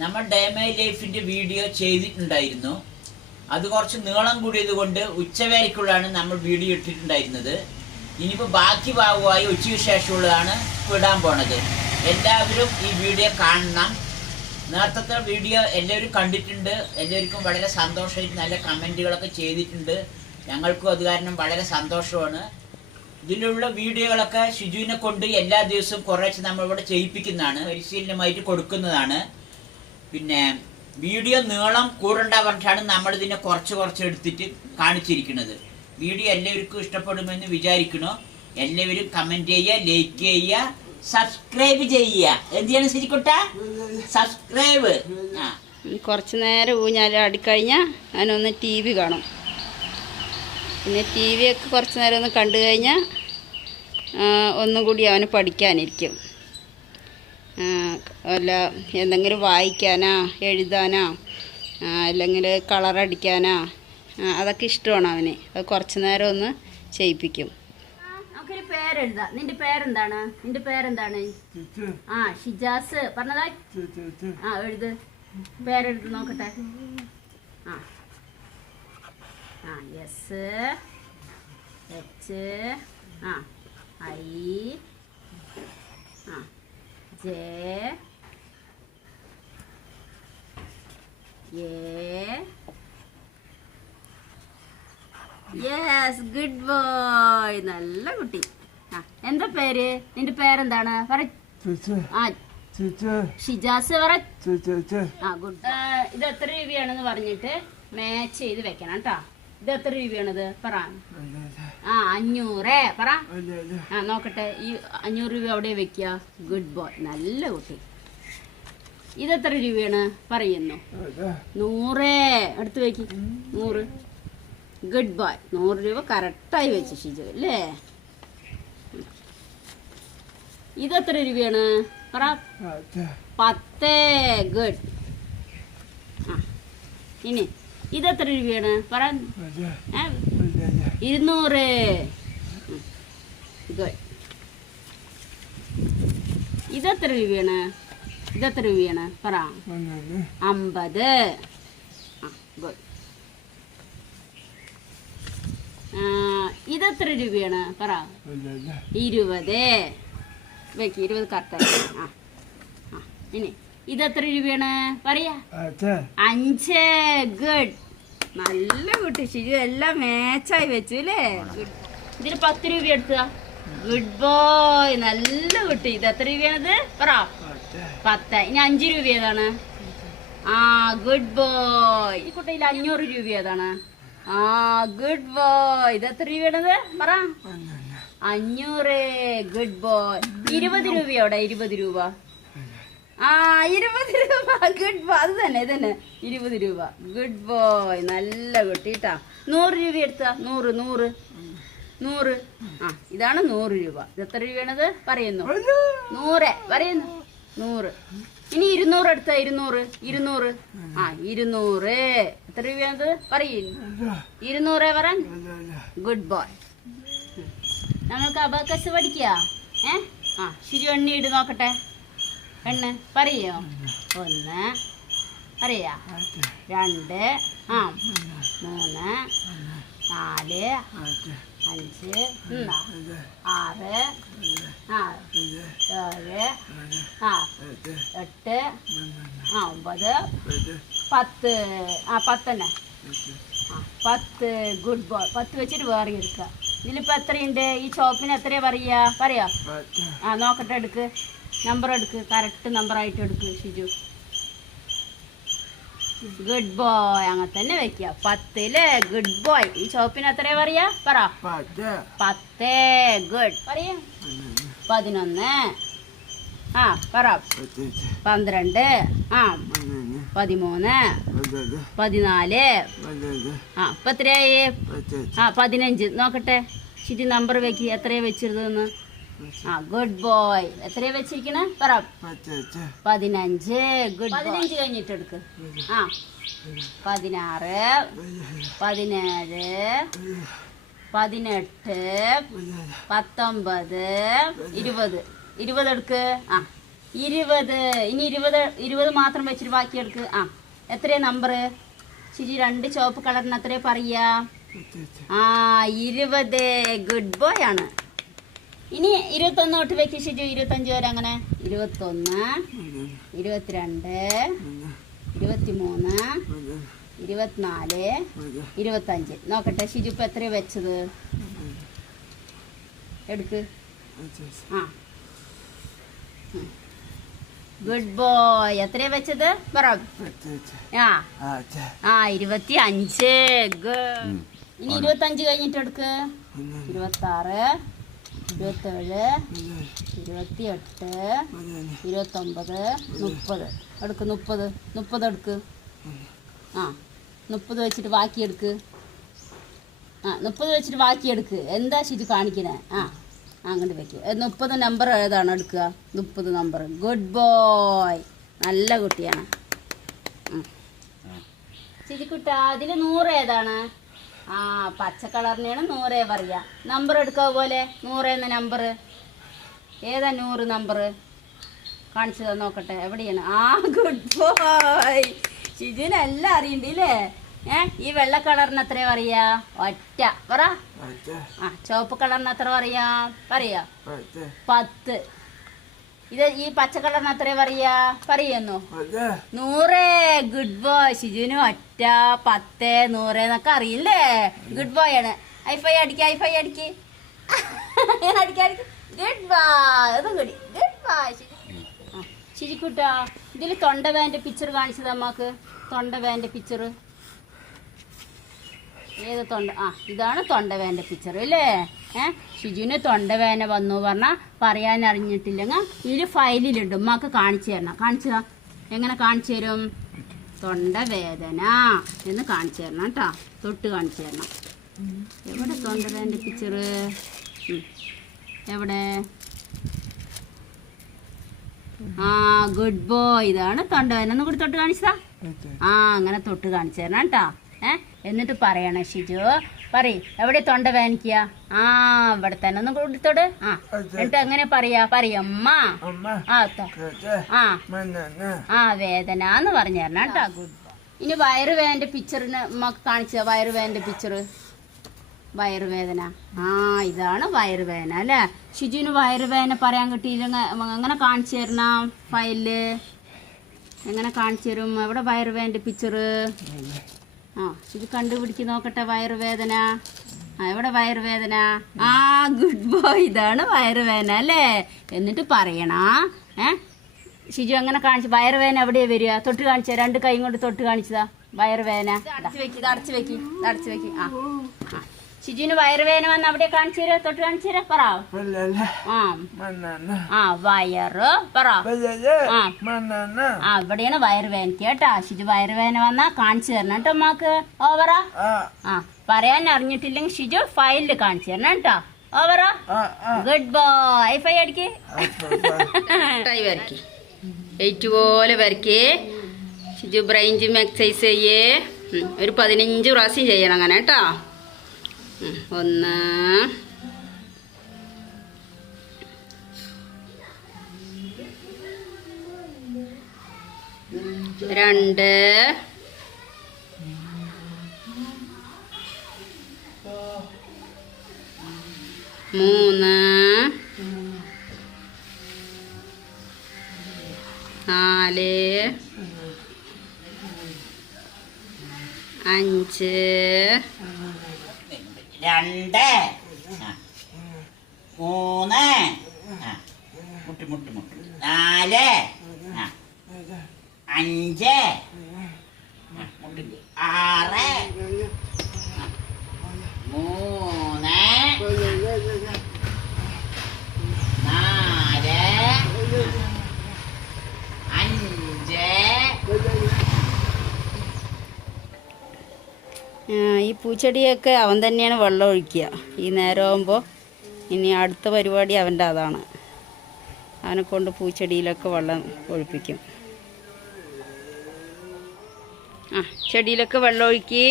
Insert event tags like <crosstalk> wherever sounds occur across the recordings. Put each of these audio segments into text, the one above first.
നമ്മൾ day my ലൈഫിന്റെ video ചെയ്തിട്ടുണ്ടായിരുന്നു. അത് കുറച്ച് നീളം കൂടിയത് കൊണ്ട് ഉച്ചവേലയ്ക്കുള്ളാണ് നമ്മൾ വീഡിയോ ഇട്ടിട്ടുണ്ടായിരുന്നത്. ഇനിയിപ്പോൾ ബാക്കി ഭാഗമായി ഉച്ചയ്ക്ക് ശേഷമുള്ളതാണ് വിടാൻ പോണത്. എല്ലാവരും ഈ വീഡിയോ കാണണം. നേരത്തെ വീഡിയോ എല്ലാവരും കണ്ടിട്ടുണ്ട്. എല്ലാവർക്കും വളരെ സന്തോഷമായിട്ട് നല്ല കമന്റുകളൊക്കെ ചെയ്തിട്ടുണ്ട്. ഞങ്ങൾക്കും അത് കാരണം വളരെ സന്തോഷമാണ്. ഇതിലുള്ള വീഡിയോകളൊക്കെ ഷിജുവിനെ കൊണ്ട് എല്ലാ ദിവസവും കുറേശ്ശെ നമ്മളിവിടെ ചെയ്യിപ്പിക്കുന്നതാണ്. പരിശീലനമായിട്ട് കൊടുക്കുന്നതാണ്. പിന്നെ വീഡിയോ നീളം കൂടണ്ട പറഞ്ഞിട്ടാണ് നമ്മളിതിനെ കുറച്ച് കുറച്ച് എടുത്തിട്ട് കാണിച്ചിരിക്കുന്നത്. വീഡിയോ എല്ലാവർക്കും ഇഷ്ടപ്പെടുമെന്ന് വിചാരിക്കണോ? എല്ലാവരും കമന്റ് ചെയ്യുക ലൈക്ക് ചെയ്യുക സബ്സ്ക്രൈബ് ചെയ്യുക. എന്ത് ചെയ്യണം ശരിക്കുട്ട? സബ്സ്ക്രൈബ് ആ. കുറച്ച് നേരം ഊഞ്ഞാൽ ആടിക്കഴിഞ്ഞാൽ അതിനൊന്ന് ടി വി കാണും. പിന്നെ ടി വി ഒക്കെ കുറച്ച് നേരം ഒന്ന് കണ്ടു കഴിഞ്ഞാൽ ഒന്നും കൂടി അവന് പഠിക്കാനിരിക്കും. ആ, വല്ല എന്തെങ്കിലും വായിക്കാനാ എഴുതാനാ അല്ലെങ്കിൽ കളറടിക്കാനാ അതൊക്കെ ഇഷ്ടമാണ് അവന്. അത് കുറച്ച് നേരം ഒന്ന് ചെയ്യിപ്പിക്കും. നമുക്കൊരു പേരെഴുതാം. നിന്റെ പേരെന്താണ്? നിന്റെ പേരെന്താണ്? ആ ഷിജാസ്. പറഞ്ഞതാ? ആ എഴുത്. പേരെഴുത് നോക്കട്ടെ. ആ. ആ എസ് എച്ച് ആ. ഐ ആ. ജെ യെസ് ഗുഡ് ബോയ് നല്ല കുട്ടി. ആ എന്താ പേര്? നിന്റെ പേരെന്താണ്? പറ. ആ ഷിജാസ് പറ. ആ ഗുഡ് ഇത് എത്ര രൂപയാണെന്ന് പറഞ്ഞിട്ട് മാച്ച് ചെയ്ത് വെക്കണം കേട്ടോ ഇത് എത്ര രൂപയാണിത്? പറ. ആ അഞ്ഞൂറ്. പറ. ആ നോക്കട്ടെ. ഈ അഞ്ഞൂറ് രൂപ അവിടെ വെക്കുക. ഗുഡ് ബോയ് നല്ല കുട്ടി. ഇത് എത്ര രൂപയാണ്? പറയുന്നു. നൂറ്. എടുത്ത് വെക്ക്. നൂറ്. ഗുഡ് ബോയ് നൂറ് രൂപ കറക്റ്റായി വെച്ച് ഷിജു അല്ലേ? ഇത് എത്ര രൂപയാണ്? പറ. പത്ത്. ഗുഡ് ആ. ഇനി ഇതെത്ര രൂപയാണ്? പറ? ഇരുന്നൂറ്. ഗുഡ് ഇതെത്ര രൂപയാണ്? ഇതെത്ര രൂപയാണ്? പറ. അമ്പത്. ഗുഡ് ഇതെത്ര രൂപയാണ്? പറ. ഇരുപത്. വെക്ക് ഇരുപത് കറക്റ്റായി ആ ആ ഇനി. ഇതെത്ര രൂപയാണ്? പറയാ. അഞ്ച്. ഗുഡ്. നല്ല കുട്ടി. ശരി എല്ലാം മേച്ചായി വെച്ചു അല്ലേ. ഇതിന് പത്ത് രൂപ എടുത്താ ഗുഡ് ബോയ് നല്ല കുട്ടി. ഇത് എത്ര രൂപയാണിത്? പറ. പത്ത്. ഇനി അഞ്ച് രൂപ ഏതാണ്? ആ ഗുഡ് ബോയ് ഈ കുട്ടിയിൽ അഞ്ഞൂറ് രൂപ ഏതാണ്? ആ ഗുഡ് ബോയ് ഇത് എത്ര രൂപയാണത്? പറ. അഞ്ഞൂറ്. ഗുഡ് ബോയ് ഇരുപത് രൂപയോടെ ഇരുപത് രൂപ. ആ ഇരുപത് രൂപ. ഗുഡ് ബോയ് അത് തന്നെ ഇത് തന്നെ. ഇരുപത് രൂപ. ഗുഡ് ബോയ് നല്ല കുട്ടി കേട്ടാ നൂറ് രൂപ എടുത്താ? നൂറ് നൂറ്. നൂറ്. ആ ഇതാണ് നൂറ് രൂപ. ഇത് എത്ര രൂപയാണത്? പറയുന്നു. നൂറ്. പറയുന്നു. നൂറ്. ഇനി ഇരുന്നൂറ് എടുത്ത? ഇരുന്നൂറ്. ഇരുന്നൂറ്. ആ ഇരുന്നൂറ്. എത്ര രൂപയാണത്? പറയുന്നു ഇരുന്നൂറ് പറയാൻ ഗുഡ് ബോയ് ഞങ്ങൾക്ക് അബാക്കസ് പഠിക്കുക ഏ? ആ ശരി എണ്ണി ഇട് നോക്കട്ടെ. എണ്ണ് പറയോ? ഒന്ന്. പറയാ? രണ്ട്. ആ. മൂന്ന്. നാല്. അഞ്ച്. ആറ്. ആ. ഏഴ്. ആ. എട്ട്. ആ ഒമ്പത്. പത്ത്. ആ പത്തന്നെ ആ പത്ത്. ഗുഡ് ബോയ് പത്ത് വെച്ചിട്ട് വേറെ എടുക്കുക. ഇതിലിപ്പോൾ എത്രയുണ്ട്? ഈ ഷോപ്പിന് എത്രയാ പറയുക? പറയാം? ആ നോക്കട്ടെ എടുക്ക്. നമ്പർ എടുക്ക് കറക്റ്റ് നമ്പറായിട്ട് എടുക്ക് ഷിജു. ഗുഡ് ബോയ് അങ്ങനെ തന്നെ വെക്കുക പത്തിൽ ഗുഡ് ബോയ് ഈ ഷോപ്പിന് എത്രയാ പറയാ? പറ. പത്ത്. ഗുഡ് പറയാ. പതിനൊന്ന്. ആ പറ. പന്ത്രണ്ട്. ആ പതിമൂന്ന്. പതിനാല്. ആ ഇപ്പൊ എത്രയായി? ആ പതിനഞ്ച്. നോക്കട്ടെ. ശരി നമ്പർ വെക്കി. എത്രയാ വെച്ചിരുന്നെന്ന് ആ ഗുഡ് ബോയ് എത്രയാ വെച്ചിരിക്കണേ? പറ. പതിനഞ്ച്. ഗുഡ് പതിനഞ്ച് കഴിഞ്ഞിട്ട് എടുക്ക്. ആ. പതിനാറ്. പതിനേഴ്. പതിനെട്ട്. പത്തൊമ്പത്. ഇരുപത്. ഇരുപത് എടുക്ക്. ആ. ഇരുപത്. ഇനി ഇരുപത് ഇരുപത് മാത്രം വെച്ചിട്ട് ബാക്കി എടുക്ക്. ആ. എത്രയാ നമ്പർ ശരി രണ്ട് ചുവപ്പ് കളറിന് എത്രയാ പറയാ. ആ ഇരുപത്. ഗുഡ് ബോയ് ആണ്. ഇനി ഇരുപത്തൊന്ന് തൊട്ട് വെക്ക് ഷിജു. ഇരുപത്തഞ്ച് വരെ അങ്ങനെ. ഇരുപത്തൊന്ന് ഇരുപത്തിരണ്ട് ഇരുപത്തിമൂന്ന് ഇരുപത്തിനാല് ഇരുപത്തഞ്ച്. നോക്കട്ടെ ഷിജു ഇപ്പൊ എത്രയാ വെച്ചത്? എടുക്ക്. ആ. ഗുഡ് ബോയ് എത്രയാ വെച്ചത്? പറ. ആ. ആ ഇരുപത്തി അഞ്ച് ഇനി ഇരുപത്തഞ്ച് കഴിഞ്ഞിട്ട് എടുക്ക്. ഇരുപത്തി ആറ് ഇരുപത്തേഴ് ഇരുപത്തി എട്ട് ഇരുപത്തൊമ്പത് മുപ്പത്. എടുക്ക് മുപ്പത്. മുപ്പത് എടുക്ക്. ആ മുപ്പത് വെച്ചിട്ട് ബാക്കി എടുക്ക്. ആ മുപ്പത് വെച്ചിട്ട് ബാക്കി എടുക്ക്. എന്താ ശരി കാണിക്കണേ? ആ അങ്ങോട്ട് വെക്ക്. മുപ്പത് നമ്പർ ഏതാണ് എടുക്കുക? മുപ്പത് നമ്പർ ഗുഡ് ബോയ് നല്ല കുട്ടിയാണ്. ചിരിക്കുട്ട അതിൽ നൂറ് ഏതാണ്? ആ പച്ച കളറിനെയാണ് നൂറേ പറയുക നമ്പർ എടുക്കുക പോലെ? നൂറേന്ന് എന്ന നമ്പർ ഏതാ നൂറ് നമ്പർ കാണിച്ചു തന്നെ നോക്കട്ടെ. എവിടെയാണ്? ആ ഗുഡ് ബോയ് ഷിജുവിനെല്ലാം അറിയണ്ട് ഇല്ലേ? ഏ ഈ വെള്ള കളറിന് എത്ര പറയാ. ഒറ്റ. പറ. ആ ചുവപ്പ് കളറിന് എത്ര പറയാ. പറയാ. പത്ത്. ഇത് ഈ പച്ച കളറിന് എത്ര പറയാ? പറയുന്നു. നൂറ് ഗുഡ് ബോയ് ഷിജുവിന് ഒറ്റ പത്ത് നൂറ് എന്നൊക്കെ അറിയില്ലേ? ഗുഡ് ബോയ് ആണ്. ഐഫൈ അടിക്ക ഐഫൈ അടിക്ക്. അടിക്ക അടിക്ക്. ഗുഡ് ബോയ് അതും കൂടി. ഗുഡ് ബോയ് ശിജിക്കുട്ടാ ഇതിൽ തൊണ്ടവേന്റെ പിക്ചർ കാണിച്ചത് അമ്മയ്ക്ക്. തൊണ്ടവേന്റെ പിക്ചർ ഏത് തൊണ്ട? ആ ഇതാണ് തൊണ്ടവേന്റെ പിക്ചർ അല്ലേ? ഏ? ഷിജുവിന് തൊണ്ടവേന വന്നു പറഞ്ഞാൽ പറയാൻ അറിഞ്ഞിട്ടില്ലെങ്കിൽ ഇതിൽ ഫയലിലുണ്ട് ഉമ്മക്ക് കാണിച്ചു തരണം. കാണിച്ചു? എങ്ങനെ കാണിച്ചു തരും? തൊണ്ടവേദന എന്ന് കാണിച്ചു തരണം കേട്ടോ. തൊട്ട് കാണിച്ചു തരണം. എവിടെ തൊണ്ടവേദന പിക്ചർ എവിടെ? ആ ഗുഡ് ബോയ് ഇതാണ് തൊണ്ടവേദന. ഒന്ന് കൂടി തൊട്ട് കാണിച്ചതാ? ആ അങ്ങനെ തൊട്ട് കാണിച്ചു തരണം കേട്ടോ. ഏഹ് എന്നിട്ട് പറയണം ഷിജു. പറയ് എവിടെ തൊണ്ട വേനിക്കുക ആ ഇവിടെ തന്നെ ഒന്ന് കൊടുത്തോട്. ആ എന്നിട്ട് അങ്ങനെ പറയാ? പറയമ്മ ആ ആ. ആ വേദന എന്ന് പറഞ്ഞു തരണം കേട്ടോ ഗുഡ് ഇനി വയറുവേദന്റെ പിക്ചറിന് നമുക്ക് കാണിച്ച വയറുവേദന്റെ പിക്ചർ വയറുവേദന ആ ഇതാണ് വയറുവേദന അല്ലേ? ഷിജുവിന് വയറുവേദന പറയാൻ കിട്ടിയില്ലെങ്കിൽ എങ്ങനെ കാണിച്ചു തരണം ഫയലിൽ എങ്ങനെ കാണിച്ചു തരും? എവിടെ വയറുവേദന്റെ പിക്ചർ ആ ഇത് കണ്ടുപിടിച്ച് നോക്കട്ടെ വയറുവേദന. ആ എവിടെ വയറുവേദന? ആ ഗുഡ് ബോയ് ഇതാണ് വയറുവേദന അല്ലേ? എന്നിട്ട് പറയണ ഏ? ഷിജു അങ്ങനെ കാണിച്ചു വയറുവേദന എവിടെയാ വരിക? തൊട്ട് കാണിച്ച രണ്ട് കൈ കൊണ്ട് തൊട്ട് കാണിച്ചതാ വയറുവേദന. അടച്ചു വെക്കി അടച്ചു വെക്കി അടച്ചു വെക്കി. ആ ആ. ഷിജുവിന് വയറുവേദന വന്ന് അവിടെ കാണിച്ചു തരാ തൊട്ട് കാണിച്ചു തരാ. പറ. ആ. വയറ്. പറ. ആ. ഇവിടെയാണ് വയറുവേദന. കേട്ടാ? ഷിജു വയറുവേദന വന്നാ കാണിച്ചു തരണം കേട്ടോ അമ്മയ്ക്ക് ഓവറ ആ. പറയാൻ അറിഞ്ഞിട്ടില്ലെങ്കിൽ ഷിജു ഫയലിൽ കാണിച്ചു തരണം കേട്ടോ. ഓവറ ഗുഡ് ബോയ് ഫൈ. അടിക്ക് വരക്കി. എയ്റ്റ് പോലെ വരക്കി. ഷിജു ബ്രെയിൻ ജിം എക്സസൈസ് ചെയ്യേ. ഒരു പതിനഞ്ച് പ്രാവശ്യം ചെയ്യണം അങ്ങനെ കേട്ടോ. ഒന്ന്. രണ്ട്. മൂന്ന്. നാല്. അഞ്ച്. രണ്ട്. ആ. മൂന്ന്. മുട്ട് മുട്ട് മുട്ട്. നാല്. അഞ്ച്. മുട്ട് ആറ് ആ. മൂന്ന് നാല് അഞ്ച് ആ, ഈ പൂച്ചെടിയൊക്കെ അവൻ തന്നെയാണ് വെള്ളം ഒഴിക്കുക. ഈ നേരമാകുമ്പോൾ ഇനി അടുത്ത പരിപാടി അവന്റെ അതാണ്. അവനെ കൊണ്ട് പൂച്ചെടിയിലൊക്കെ വെള്ളം ഒഴിപ്പിക്കും. ആ ചെടിയിലൊക്കെ വെള്ളം ഒഴുക്കി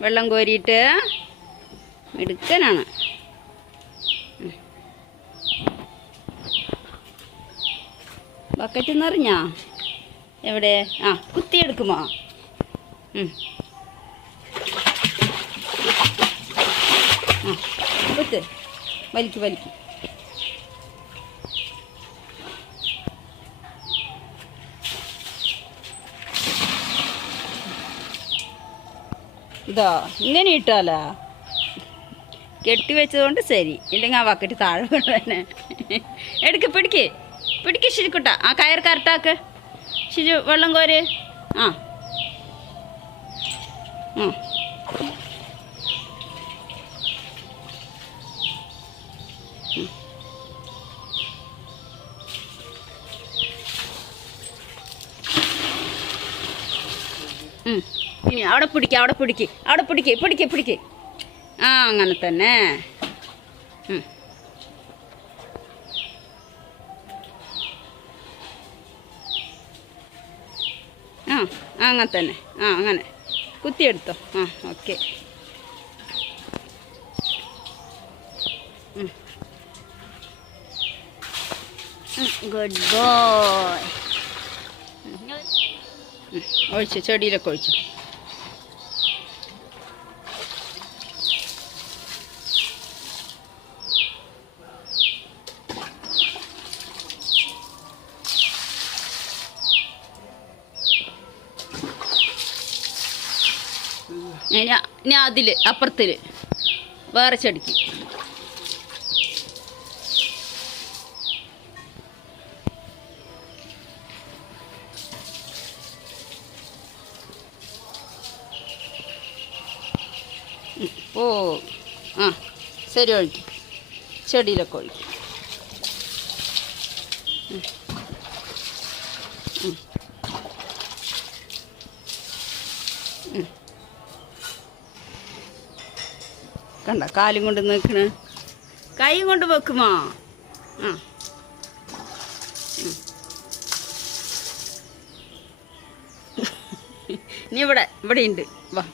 വെള്ളം കോരിയിട്ട് മിടുക്കനാണ്. ബക്കറ്റ് നിറഞ്ഞാ? എവിടെ? ആ കുത്തിയെടുക്കുമോ? ആ വലിക്കു വലിക്ക് വലിക്ക്. ഇതാ ഇങ്ങനെ ഇട്ടാലോ? കെട്ടി വെച്ചതുകൊണ്ട് ശരി. ഇല്ലെങ്കിൽ ആ ബക്കറ്റ് താഴെ തന്നെ എടുക്ക് പിടിക്ക്. പിടിക്ക് ശിരിക്കുട്ട. ആ കയർ കറക്റ്റാക്ക്. ശിജു വെള്ളം കോര്. ആ. ആ ഉം. ഇനി അവിടെ പിടിക്ക് അവിടെ പിടിക്ക് അവിടെ പിടിക്ക് പിടിക്ക് പിടിക്ക് ആ അങ്ങനെ തന്നെ ഉം. ആ ആ, അങ്ങനെ തന്നെ ആ അങ്ങനെ കുത്തിയെടുത്തോ ആ ഓക്കെ ഗുഡ് ബോയ് ഒഴിച്ചു ചെടിയിലൊക്കെ ഒഴിച്ചു. ഇനി അതിൽ അപ്പുറത്തിൽ വേറെ ചെടിക്ക്. ഓ ആ ശരി ഒഴിക്കും. ചെടിയിലൊക്കെ ഒഴിക്കും. കണ്ട കാലും കൊണ്ട് നിൽക്കണ? കൈ കൊണ്ട് വെക്കുമോ? ആ. <laughs> നീ ഇവിടെ ഇവിടെ ഉണ്ട് വാ.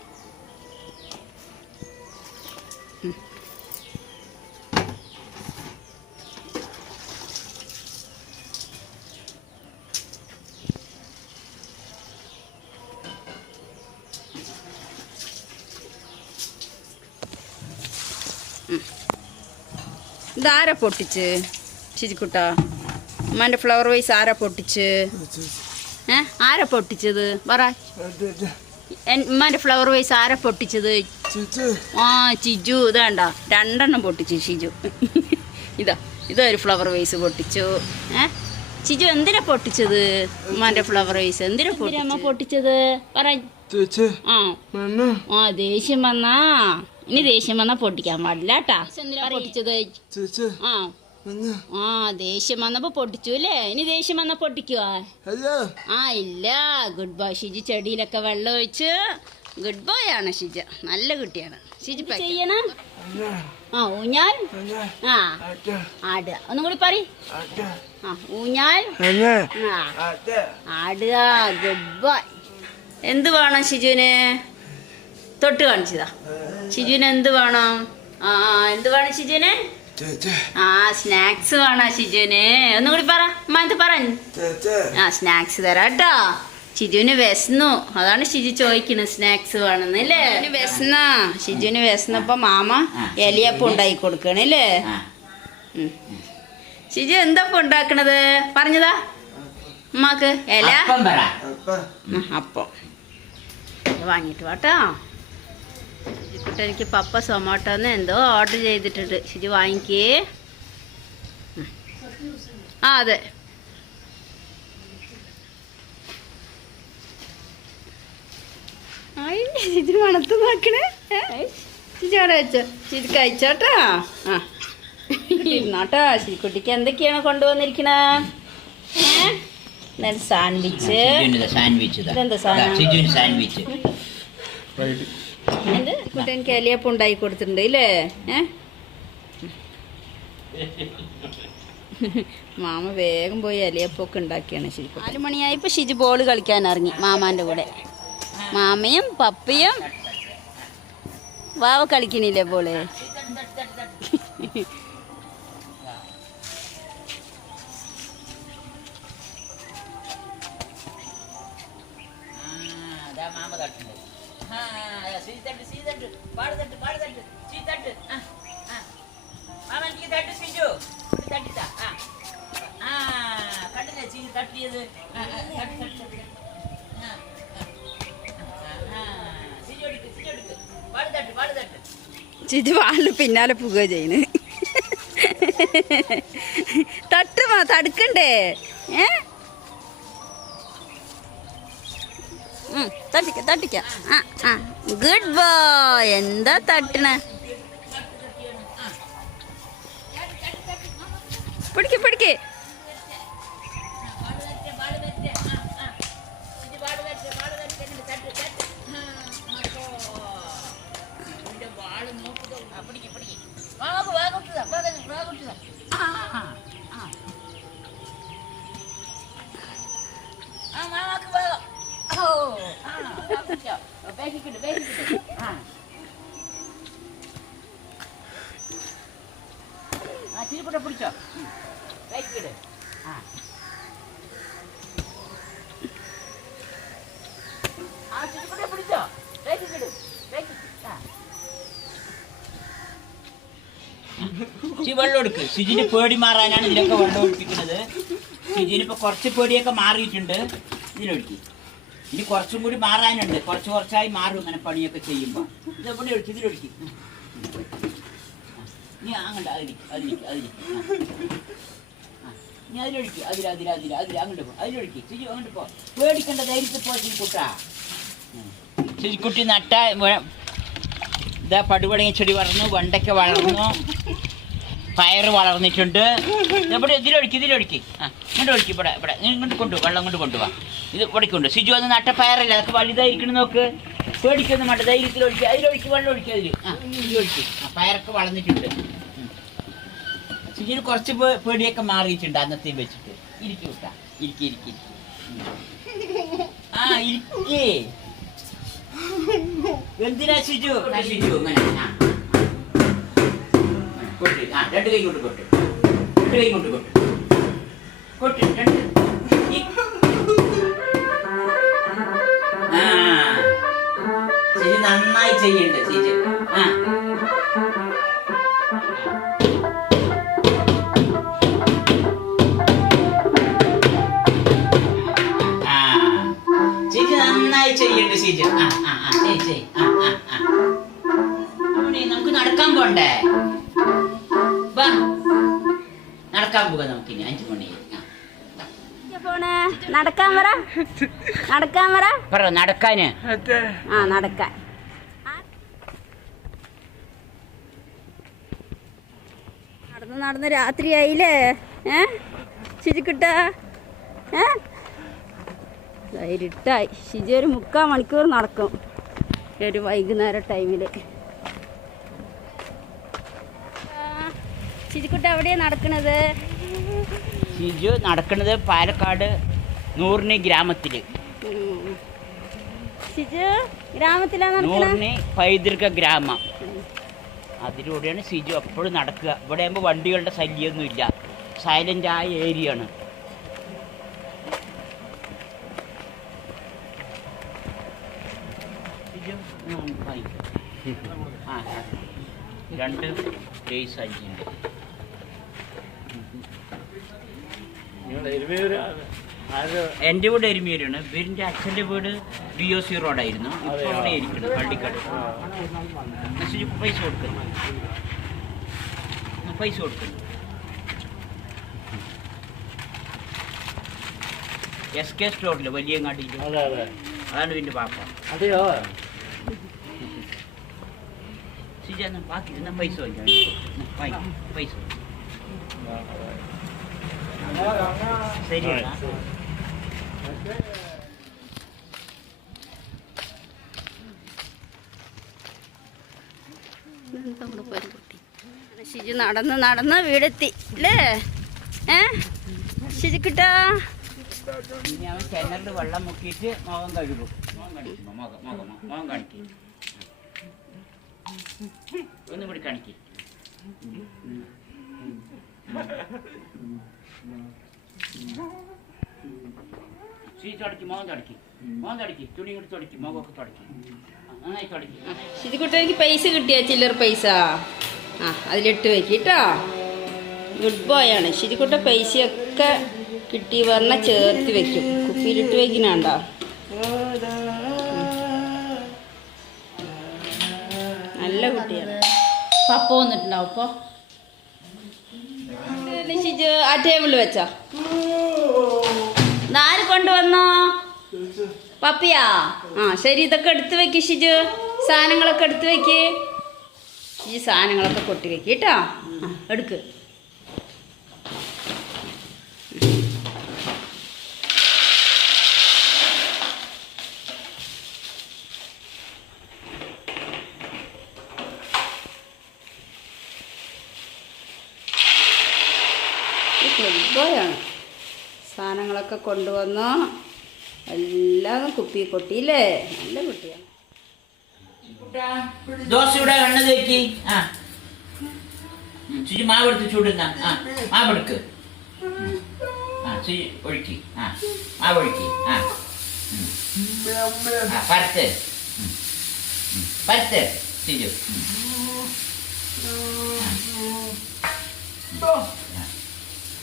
ഇതാരാ പൊട്ടിച്ച്? ശിരിക്കുട്ട ഉമ്മാന്റെ ഫ്ലവർ വൈസ് ആരാ പൊട്ടിച്ച്? ഏ? ആരാ പൊട്ടിച്ചത്? പറ. ഉമ്മാന്റെ ഫ്ലവർ വൈസ് ആരാ പൊട്ടിച്ചത്? ആ ചിജു. ഇതാണ്ട രണ്ടെണ്ണം പൊട്ടിച്ചു ഷിജു ഇതാ. ഇതൊരു ഫ്ലവർ വൈസ് പൊട്ടിച്ചു. ഏ? ചിജു എന്തിനാ പൊട്ടിച്ചത്? ഉമ്മാന്റെ ഫ്ലവർ വൈസ് എന്തിനാ പൊട്ടിച്ചത് അമ്മ പൊട്ടിച്ചത്? പറ. ആ. ആ ദേഷ്യം വന്നാ. ഇനി ദേഷ്യം വന്നാ പൊട്ടിക്കാൻ പാടില്ല കേട്ടാ. പൊട്ടിച്ചത്? ആ. ആ ദേഷ്യം വന്നപ്പോ പൊട്ടിച്ചു അല്ലേ? ഇനി ദേഷ്യം വന്നാ പൊട്ടിക്കുവാ? ആ ഇല്ല. Good boy Shiji. ചെടിയിലൊക്കെ വെള്ളം ഒഴിച്ച്. ഗുഡ് ബോയ് ആണ് ഷിജ. നല്ല കുട്ടിയാണ്. ഷിജി ചെയ്യണം? ആ ഊഞ്ഞാൽ? ആ. ആടുക ഒന്നും കൂടി പറ ആ ഊഞ്ഞാൽ? ആ. ആടുക ഗുഡ് ബോയ് എന്ത് വേണം ഷിജുവിന്? തൊട്ട് കാണിച്ചതാ. ഷിജുവിന് എന്ത് വേണം? ആ എന്ത് വേണം ഷിജുവിന്? ആ സ്നാക്സ് വേണം ഷിജുവിന്. ഒന്നും കൂടി പറ. അമ്മത്ത് എന്ത് പറ? ആ സ്നാക്സ് തരാം കേട്ടോ. ഷിജുവിന് വിശന്നു. അതാണ് ഷിജു ചോദിക്കുന്നത് സ്നാക്സ് വേണമെന്നല്ലേ വിശന്ന. ഷിജുവിന് വിശന്നപ്പോ മാമ എലിയപ്പം ഉണ്ടാക്കി കൊടുക്കണല്ലേ. ഷിജു എന്താ ഉണ്ടാക്കണത്? പറഞ്ഞതാ. ഉമ്മാക്ക് ഇല. അപ്പം അപ്പം. വാങ്ങിയിട്ട് വാട്ടോ ഷിജുക്കുട്ട എനിക്ക് പപ്പ സൊമാട്ടോന്ന് എന്തോ ഓർഡർ ചെയ്തിട്ടുണ്ട്. ശരി വാങ്ങിക്കേ. ആ അതെ. ചിരി മണത്ത് നോക്കണേ. ചിരി അവിടെ വെച്ചോ. ചിരി കഴിച്ചോട്ടാ. ആ ഇരുന്നോട്ടോ. കുട്ടിക്ക് എന്തൊക്കെയാണ് കൊണ്ടുവന്നിരിക്കണേ? സാൻഡ്വിച്ച് സാൻഡ്വിച്ച് സാൻഡ്വിച്ച് എന്ത്? കുട്ടി എനിക്ക് എലിയപ്പം ഉണ്ടാക്കി കൊടുത്തിട്ടുണ്ട് ഇല്ലേ? മാമ വേഗം പോയി അലിയപ്പൊക്കെ ഉണ്ടാക്കിയാണ് ശരിക്കും. നാല് മണിയായപ്പോ ഷിജു ബോൾ കളിക്കാൻ ഇറങ്ങി മാമാന്റെ കൂടെ. മാമയും പപ്പയും വാവ കളിക്കണില്ലേ ബോൾ ആ, തട്ട്, തട്ട്, തട്ട്. ആ, ആ, ആ, ശ്രീജു എടുക്ക് ശ്രീജു എടുക്ക് പാട് തട്ട് പാട് തട്ട് ചിജു വാളിന് പിന്നാലെ പോകുക ചെയ്യുന്നു. തട്ടുമാ തടുക്കണ്ടേ? ഏ ഉം, തട്ടിക്ക തട്ടിക്ക ആ ആ ഗുഡ് ബോയ് എന്താ തട്ടണ പിടിക്ക് പിടിക്ക് വെള്ളം എടുക്ക് സിജിന് പേടി മാറാനാണ് ഇതിലൊക്കെ വെള്ളം ഒഴിപ്പിക്കുന്നത്. സിജിന് ഇപ്പൊ കുറച്ച് പേടിയൊക്കെ മാറിയിട്ടുണ്ട്. ഇതിലൊഴുക്കി ഇനി കുറച്ചും കൂടി മാറാനുണ്ട്. കുറച്ച് കുറച്ചായി മാറും ഇങ്ങനെ പണിയൊക്കെ ചെയ്യുമ്പോൾ ഇതെവിടെ ഒഴിച്ച് ഇതിലൊഴുക്കി നീ അങ്ങോട്ട് അതിലേക്ക് അതിലേക്ക് അതിലേക്ക്. നീ അതിലൊഴിക്ക് അതിൽ അതിൽ അതിൽ അതിൽ അങ്ങോട്ട് പോ അതിലൊഴിക്ക് ചിരി അങ്ങോട്ട് പോ. പേടിക്കേണ്ട ധൈര്യത്തിൽ പോ സിജിക്കുട്ടാ ചിരിക്കുട്ടി നട്ട ഇതാ പടുപടങ്ങി ചെടി വളർന്നു വണ്ടൊക്കെ വളർന്നു. പയറ് വളർന്നിട്ടുണ്ട്. ഇവിടെ ഇതിലൊഴിക്ക് ഇതിലൊഴിക്ക്. ആ ഇങ്ങോട്ട് ഒഴിക്ക് ഇവിടെ ഇവിടെ. ഇങ്ങോട്ട് കൊണ്ടുപോകും വെള്ളം കൊണ്ട് കൊണ്ടുപോവാ ഇത് ഇവിടെ കൊണ്ട്. സിജു ഒന്ന് നട്ട പയറല്ല? അതൊക്കെ വലുതായിരിക്കണം നോക്ക്. പേടിക്കൊന്നും വേണ്ട ധൈര്യത്തിൽ ഒഴിക്കുക അതിലൊഴിക്ക് വെള്ളം ഒഴിക്കുക അതിൽ ആ ഇതിലൊഴിക്ക്. ആ പയറൊക്കെ വളർന്നിട്ടുണ്ട്. സിജുവിന് കുറച്ച് പേടിയൊക്കെ മാറിയിട്ടുണ്ട് അന്നത്തെ വെച്ചിട്ട്. ഇരിക്കി വിട്ടാ ഇരിക്കി ഇരിക്കി ആ ഇരിക്കേ. എന്തിനാ സിജു? ആ, അങ്ങനെ ആ. കൊട്ട്. ആ രണ്ട് കൈ കൊണ്ട് കൊട്ടി. രണ്ട് കൈ കൊണ്ട് കൊട്ടി. കൊട്ടി രണ്ട്. ആ ഷിജു നന്നായി ചെയ്യണ്ട ഷിജു നടക്കാൻ പറ. പറ നടക്കാന്. ആ നടക്കാൻ. നടന്ന് നടന്ന് രാത്രിയായില്ലേ? ഏ? ശിജിക്കുട്ട? ഏ? ദാ ഇരുട്ടായി. ശിജി ഒരു മുക്കാൽ മണിക്കൂർ നടക്കും. ഒരു വൈകുന്നേരം ടൈമിൽ ചിരിക്കുട്ട എവിടെയാ നടക്കണത്? ഷിജു നടക്കണത് പാലക്കാട് നൂറിനി ഗ്രാമത്തിൽ. സിജു ഗ്രാമത്തിലാണ് നൂറിനി പൈതൃക ഗ്രാമം. അതിലൂടെയാണ് സിജു എപ്പോഴും നടക്കുക. ഇവിടെ ആകുമ്പോൾ വണ്ടികളുടെ ശല്യമൊന്നുമില്ല സൈലന്റ് ആയ ഏരിയ ആണ്. രണ്ട് ഡേയ്സ് ആയിട്ടുണ്ട്. ആ രണ്ട് എന്റെ എന്റെ വീട് എരുമേലാണ് ഇവരിന്റെ അച്ഛന്റെ വീട് ബി ഒ സി റോഡായിരുന്നു. ഇപ്പോൾ അവിടെ ഇരിക്കുന്നത് പള്ളിക്കാട്. മെസ്സേജ് പൈസ കൊടുക്കുന്നു. പൈസ കൊടുക്കുന്നു. എസ് കെ സ്റ്റോറിൽ വലിയങ്ങാടിയിൽ അതെ അതെ. അതാണ് പിന്നെ പാപ്പ. അതെയോ? എന്നാ ബാക്കി എന്നാ പൈസ വാങ്ങിക്കാം? വാങ്ങി ഷിജു നടന്ന് നടന്ന് വീടെത്തി അല്ലേ ഏ? അവൻ കിണറിൽ വെള്ളം മുക്കിയിട്ട് മുഖം കഴുകും. മുഖം ഒന്നും കൂടി ശ്രീ തുടക്കി മോൻ തുടക്കി മോൻ തുടക്കി തുണി ഇങ്ങോട്ട് തുടക്കി മുഖമൊക്കെ തുടക്കി. നന്നായി തുടക്കി. കുട്ടി എനിക്ക് പൈസ കിട്ടിയ ചില്ലറ പൈസ? ആ അതിലിട്ട് വെക്കിട്ടോ ഗുഡ് ബോയ് ആണ്. ശിതിക്കുട്ട പൈസയൊക്കെ കിട്ടി പറഞ്ഞ ചേർത്ത് വെക്കും. കുപ്പിയിലിട്ട് വെക്കുന്നുണ്ടോ? നല്ല കുട്ടിയാണ്. പപ്പ വന്നിട്ടുണ്ടാവും. അപ്പൊ ആ ടേബിളിൽ വെച്ചോ. ആര് കൊണ്ടുവന്നോ? പപ്പിയാ? ആ ശരി ഇതൊക്കെ എടുത്തു വെക്ക് ഷിജു. സാധനങ്ങളൊക്കെ എടുത്തു വെക്ക്. ഈ സാധനങ്ങളൊക്കെ കൊട്ടി വെക്ക് കേട്ടോ? എടുക്ക് ആണ് സാധനങ്ങളൊക്കെ കൊണ്ടുവന്നു? എല്ലാം കുപ്പി കൊട്ടിയില്ലേ നല്ല കുട്ടിയാണ് ദോശയുടെ എണ്ണ തേക്കി. ആ. ശുചി മാവെടുത്ത് ചൂടുന്ന ആ മാവെടുക്ക്. ആ ശുചി ഒഴുക്കി. ആ മാവൊഴുക്കി ആ. പരത്ത്. പരത്ത്.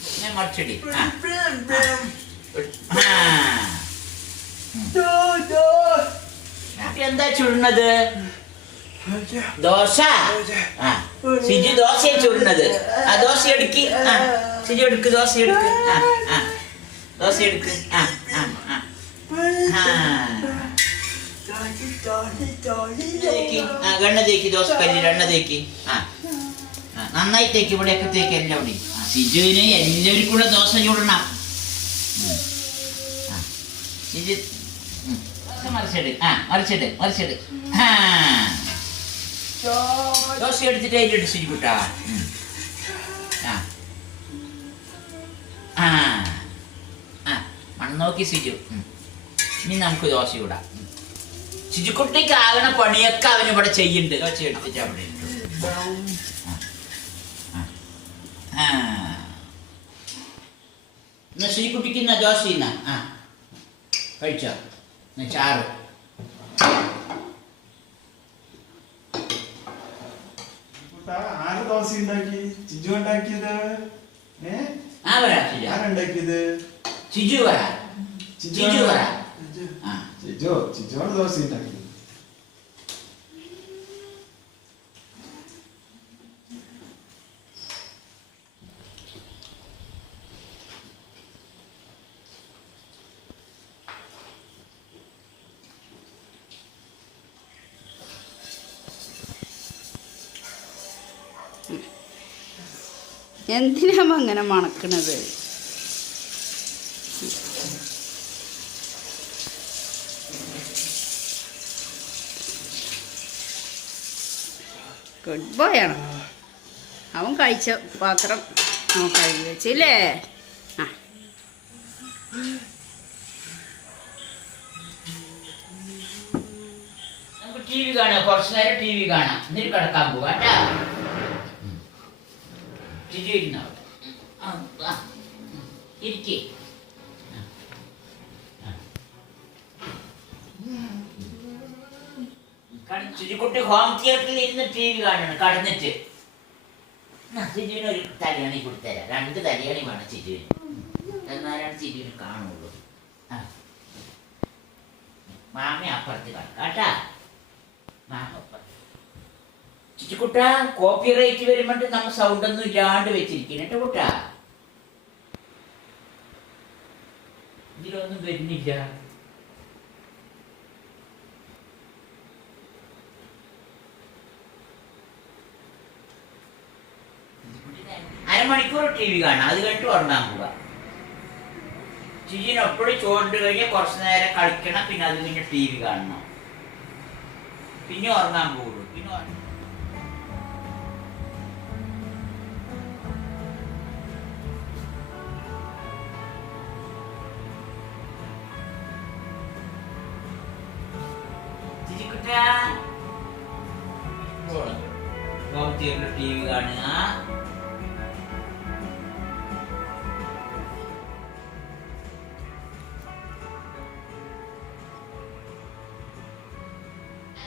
പിന്നെ മറിച്ചിടി. ആ. എന്താ ചുടുന്നത്? ദോശ? ആ സിജു ദോശയെ ചുടുന്നത്. ആ ദോശ എടുക്ക്. ആ സിജു എടുക്ക് ദോശ എടുക്ക്. ആ ആ ദോശ എടുക്ക്. ആ ആ തേക്ക്. ദോശ കല്ലിൽ എണ്ണ തേക്ക്. ആ നന്നായി തേക്ക് ഇവിടെയൊക്കെ തേക്ക് എല്ലാം അവിടെ സിജുവിന് എല്ലാവരും കൂടെ ദോശ ചൂടണം. ആ. ആ ആ. ആ. ആ. ആ. മണ്ണ് നോക്കി സിജു. ഇനി നമുക്ക് ദോശ ഇടാം ശുചിക്കുട്ടിക്ക് ആകണ പണിയൊക്കെ അവൻ ഇവിടെ ചെയ്യുന്നുണ്ട്. ദോശ എടുത്തിട്ട് അവിടെ ആ. ശുചിക്കുട്ടിക്ക് എന്നാ ദോശ ആ കഴിച്ചോ ചാറ് ആര് ദോശ ഉണ്ടാക്കി. ചിജു ഉണ്ടാക്കിയത്? ആരുണ്ടാക്കിയത് ചിജു ചിജു ചിജോ ചിജോണ് ദോശ ഉണ്ടാക്കിയത് എന്തിനാ അങ്ങനെ മണക്കണത്? ഗുഡ് ബോയ് ആണ്. അവൻ കഴിച്ച പാത്രം അവൻ കഴുകി വെച്ചില്ലേ? ടി വി കാണാം. കുറച്ചു നേരം ടി വി കാണാം. എന്നിട്ട് കിടക്കാൻ പോകാം കേട്ടാ. ആ. ഇരിക്കേ. ചുരുക്കുട്ടി ഹോം തിയേറ്ററിൽ ഇരുന്ന് ടി വി കാണണം. കടന്നിട്ട്. ചിജുവിന് ഒരു തലയണി കൊടുത്തരാം. രണ്ട് തലയണി വേണം ചിജുവിന് എന്നാലാണ് ചിജുവിന് കാണുള്ളൂ. മാമ അപ്പുറത്ത് കേട്ടാ? മാമ അപ്പുറത്ത്. ചിച്ചുക്കുട്ട കോപ്പി റൈറ്റ് വരുമ്പോൾ നമ്മ സൗണ്ട് ഒന്നും ഇല്ലാണ്ട് വെച്ചിരിക്കണം കേട്ടോ കുട്ടാ. ഇതിലൊന്നും വരുന്നില്ല. അരമണിക്കൂർ ടി വി കാണാം. അത് കണ്ടിട്ട് ഉറങ്ങാൻ പോവാ ചിജിനൊപ്പോഴും ചോറിട്ട് കഴിഞ്ഞാൽ കുറച്ച് നേരം കളിക്കണം പിന്നെ അത് പിന്നെ ടി വി കാണണം. പിന്നെ ഉറങ്ങാൻ പോകുള്ളൂ പിന്നെ ഉറ- గౌతీయుడు టీవీ కాడునా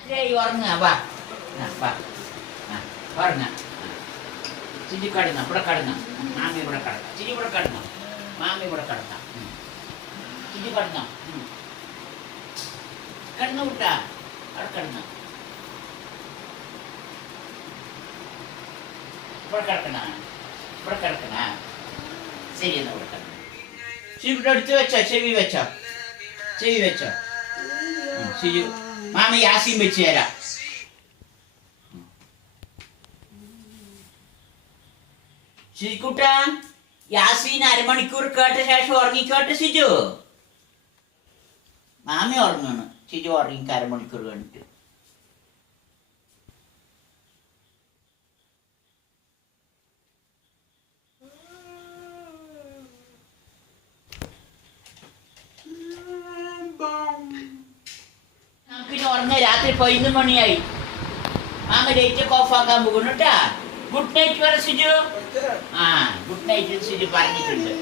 சரி வரங்க வா. வா. பாருங்க. சிஜி காடுங்க கூட காடுங்க. மாமி கூட. காடுங்க. சிஜி கூட காடுங்க. மாமி கூட காடுங்க. சிஜி காடுங்க விட்டா? കിടക്കണ അരമണിക്കൂർ കേട്ട ശേഷം ഉറങ്ങിക്കോട്ടെ സിജു. മാമി ഉറങ്ങണം സിജു ഉറങ്ങിക്ക് അരമണിക്കൂർ കഴിഞ്ഞിട്ട്. പിന്നെ ഉറങ്ങ രാത്രി പതിനൊന്ന് മണിയായി. മാമ ലൈറ്റ് ഓഫ് ആക്കാൻ പോകുന്നു കേട്ടാ. ഗുഡ് നൈറ്റ് വരെ സിജു. ആ ഗുഡ് നൈറ്റ് സിജു പറഞ്ഞിട്ടുണ്ട്.